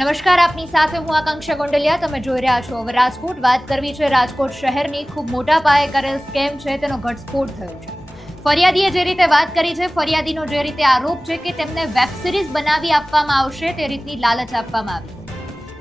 નમસ્કાર, આપની સાથે હું આકાંક્ષા ગોંડલિયા. તમે જોઈ રહ્યા છો હવે રાજકોટ. વાત કરવી છે રાજકોટ શહેરની. ખૂબ મોટા પાયે કરેલ સ્કેમ છે, તેનો ઘટસ્ફોટ થયો છે. ફરિયાદીએ જે રીતે વાત કરી છે, ફરિયાદીનો જે રીતે આરોપ છે કે તેમને વેબ સિરીઝ બનાવી આપવામાં આવશે, તે રીતની લાલચ આપવામાં આવી.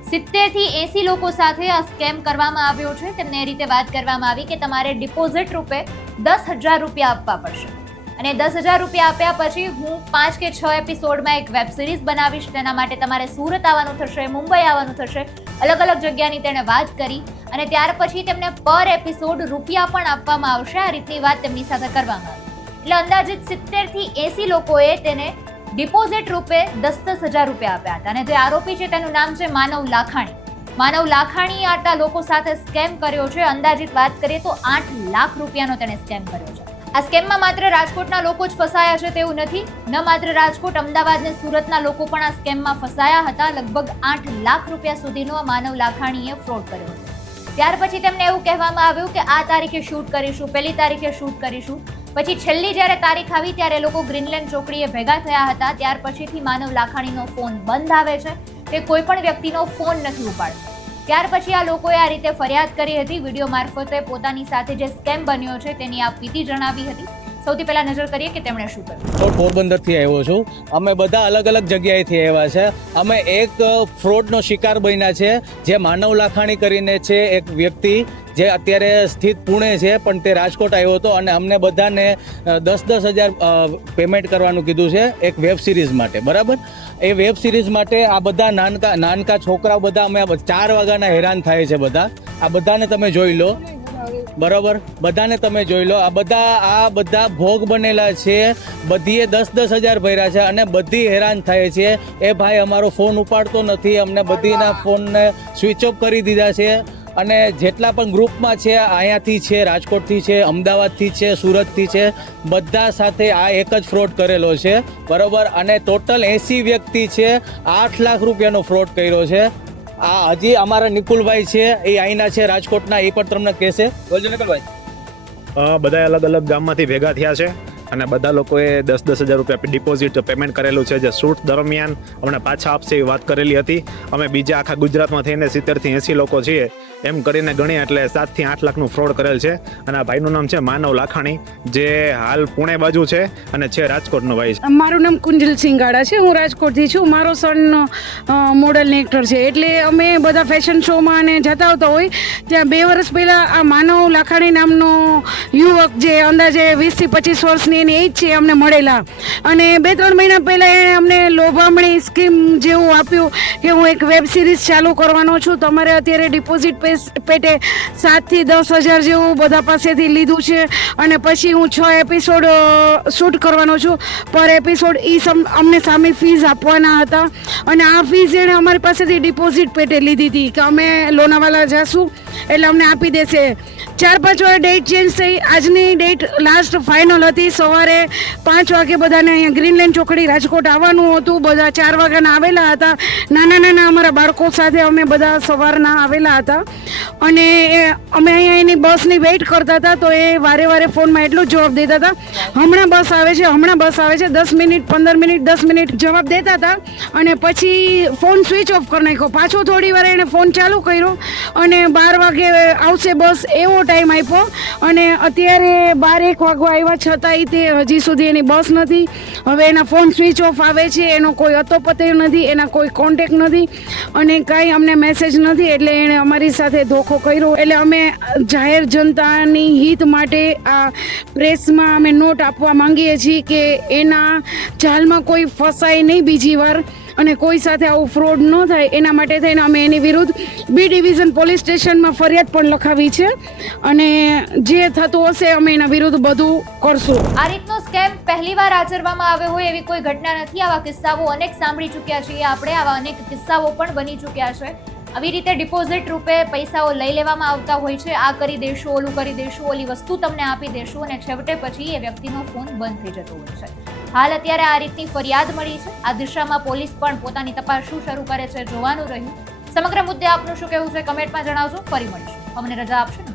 સિત્તેરથી એસી લોકો સાથે આ સ્કેમ કરવામાં આવ્યો છે. તેમને એ રીતે વાત કરવામાં આવી કે તમારે ડિપોઝિટ રૂપે દસ હજાર રૂપિયા આપવા પડશે. અને દસ હજાર રૂપિયા આપ્યા પછી હું પાંચ કે છ એપિસોડમાં એક વેબ સિરીઝ બનાવીશ. તેના માટે તમારે સુરત આવવાનું થશે, મુંબઈ આવવાનું થશે. અલગ અલગ જગ્યાની તેણે વાત કરી અને ત્યાર પછી તેમને પર એપિસોડ રૂપિયા પણ આપવામાં આવશે. આ રીતની વાત તેમની સાથે કરવામાં આવી. એટલે અંદાજિત સિત્તેરથી એંસી લોકોએ તેને ડિપોઝિટ રૂપે દસ દસ હજાર રૂપિયા આપ્યા હતા. અને જે આરોપી છે તેનું નામ છે માનવ લાખાણી. માનવ લાખાણી આટલા લોકો સાથે સ્કેમ કર્યો છે. અંદાજિત વાત કરીએ તો આઠ લાખ રૂપિયાનો તેણે સ્કેમ કર્યો છે. આ સ્કેમમાં માત્ર રાજકોટના લોકો જ ફસાયા છે તેવું નથી. ન માત્ર રાજકોટ, અમદાવાદ ને સુરતના લોકો પણ આ સ્કેમમાં ફસાયા હતા. લગભગ આઠ લાખ રૂપિયા સુધીનો માનવ લાખાણીએ ફ્રોડ કર્યો હતો. ત્યાર પછી તેમને એવું કહેવામાં આવ્યું કે, આ તારીખે શૂટ કરીશું, પહેલી તારીખે શૂટ કરીશું. પછી છેલ્લી જ્યારે તારીખ આવી, ત્યારે લોકો ગ્રીનલેન્ડ ચોકડીએ ભેગા થયા હતા. ત્યાર પછીથી માનવ લાખાણીનો ફોન બંધ આવે છે. તે કોઈ પણ વ્યક્તિનો ફોન નથી ઉપાડતો. ત્યાર પછી આ લોકોએ આ રીતે ફરિયાદ કરી હતી. વીડિયો મારફતે પોતાની સાથે જે સ્કેમ બન્યો છે તેની આ વિધિ જણાવી હતી. સૌથી પહેલા નજર કરીએ કે તેમણે શું કર્યું. તો પોરબંદરથી આવ્યો છું. અમે બધા અલગ અલગ જગ્યાએથી આવ્યા છે. અમે એક ફ્રોડનો શિકાર બન્યા છે. જે માનવ લાખાણી કરીને છે એક વ્યક્તિ, જે અત્યારે સ્થિત પુણે છે, પણ તે રાજકોટ આવ્યો હતો અને અમને બધાને દસ દસ હજાર પેમેન્ટ કરવાનું કીધું છે એક વેબ સિરીઝ માટે. બરાબર? એ વેબ સિરીઝ માટે આ બધા નાનકા નાનકા છોકરાઓ બધા અમે ચાર વાગ્યાના હેરાન થાય છે બધા. આ બધાને તમે જોઈ લો. બરોબર? બધાને તમે જોઈ લો. આ બધા આ બધા ભોગ બનેલા છે. બધીએ દસ દસ હજાર ભર્યા છે અને બધી હેરાન થાય છે. એ ભાઈ અમારો ફોન ઉપાડતો નથી. અમને બધીના ફોનને સ્વિચ ઓફ કરી દીધા છે. અને જેટલા પણ ગ્રુપમાં છે અહીંયાથી છે રાજકોટથી છે અમદાવાદથી છે સુરતથી છે બધા સાથે આ એક જ ફ્રોડ કરેલો છે. બરોબર? અને ટોટલ એંસી વ્યક્તિ છે આઠ લાખ રૂપિયાનો ફ્રોડ કર્યો છે. આ હજી અમારા નિકુલભાઈ છે, એ અહીંના છે, રાજકોટના, એ પણ તમને કહેશે. બોલજો નિકુલભાઈ. બધા અલગ અલગ ગામમાંથી ભેગા થયા છે. અને બધા લોકોએ દસ દસ હજાર રૂપિયા ડિપોઝિટ પેમેન્ટ કરેલું છે જે શૂટ દરમિયાન અમને પાછા આપશે એવી વાત કરેલી હતી. અમે બીજા આખા ગુજરાતમાં થઈને સિત્તેરથી એંસી લોકો છીએ. એમ કરીને ગણીએ એટલે સાતથી આઠ લાખનું ફ્રોડ કરેલ છે. અને આ ભાઈનું નામ છે માનવ લાખાણી, જે હાલ પુણે બાજુ છે અને છે રાજકોટનો ભાઈ છે. મારું નામ કુંજલ સિંગાડા છે. હું રાજકોટથી છું. મારો સન મોડલ ને એક્ટર છે. એટલે અમે બધા ફેશન શોમાં અને જતા આવતા હોય, ત્યાં બે વર્ષ પહેલાં આ માનવ લાખાણી નામનો યુવક જે અંદાજે વીસથી પચીસ વર્ષની એની જ છે અમને મળેલા. અને બે ત્રણ મહિના પહેલાં એણે અમને લોભામણી સ્કીમ જેવું આપ્યું કે હું એક વેબ સિરીઝ ચાલુ કરવાનો છું. તમારે અત્યારે ડિપોઝિટ પેટે સાતથી દસ હજાર જેવું બધા પાસેથી લીધું છે. અને પછી હું છ એપિસોડ શૂટ કરવાનો છું. પર એપિસોડ એ અમને સામે ફીઝ આપવાના હતા. અને આ ફીઝ એણે અમારી પાસેથી ડિપોઝિટ પેટે લીધી હતી કે અમે લોનાવાલા જશું. એટલે અમને આપી દેશે. ચાર, પાંચ વાર ડેટ ચેન્જ થઈ. આજની ડેટ લાસ્ટ ફાઇનલ હતી. સવારે પાંચ વાગે બધાને અહીંયા ગ્રીનલેન્ડ ચોકડી રાજકોટ આવવાનું હતું. બધા ચાર વાગ્યાના આવેલા હતા. નાના નાના અમારા બાળકો સાથે અમે બધા સવારના આવેલા હતા. અને અમે અહીંયા એની બસની વેઇટ કરતા હતા તો એ વારે વારે ફોનમાં એટલો જવાબ દેતા હતા. હમણાં બસ આવે છે, હમણાં બસ આવે છે. દસ મિનિટ, પંદર મિનિટ, દસ મિનિટ જવાબ દેતા હતા. અને પછી ફોન સ્વિચ ઓફ કરી નાખ્યો. પાછો થોડી વાર એણે ફોન ચાલુ કર્યો. અને બાર વાગે આવશે બસ એવો ટાઈમ આપ્યો. અને અત્યારે બાર એક વાગવા આવ્યા, છતાંય તે હજી સુધી એની બસ નથી. હવે એના ફોન સ્વિચ ઓફ આવે છે, એનો કોઈ અતોપતે નથી, એના કોઈ કોન્ટેક નથી, અને કાંઈ અમને મેસેજ નથી, એટલે એણે અમારી સાથે ધોખો કર્યો. એટલે અમે જાહેર જનતાની હિત માટે આ પ્રેસમાં અમે નોટ આપવા માંગીએ છીએ કે એના જાલમાં કોઈ ફસાય નહીં બીજી વાર. અને કોઈ સાથે આવું ફ્રોડ ન થાય, એના માટે થઈને અમે એની વિરુદ્ધ બી ડિવિઝન પોલીસ સ્ટેશનમાં ફરિયાદ પણ લખાવી છે. અને જે થતું હશે અમે એના વિરુદ્ધ બધું કરશું. આ રીતનો સ્કેમ પહેલીવાર આચરવામાં આવ્યો હોય એવી કોઈ ઘટના નથી. આવા કિસ્સાઓ અનેક સાંભળી ચૂક્યા છીએ. આપણે આવા અનેક કિસ્સાઓ પણ બની ચૂક્યા છે. આવી રીતે ડિપોઝિટ રૂપે પૈસાઓ લઈ લેવામાં આવતા હોય છે. આ કરી દેશું, ઓલું કરી દેશું, ઓલી વસ્તુ તમને આપી દેશું અને છેવટે પછી એ વ્યક્તિનો ફોન બંધ થઈ જતો હોય છે. હાલ અત્યારે આ રીતની ફરિયાદ મળી છે. આ દિશામાં પોલીસ પણ પોતાની તપાસ શું શરૂ કરે છે જોવાનું રહ્યું. સમગ્ર મુદ્દે આપનું શું કહેવું છે કમેન્ટમાં જણાવજો. ફરી મળીશું. અમને રજા આપશો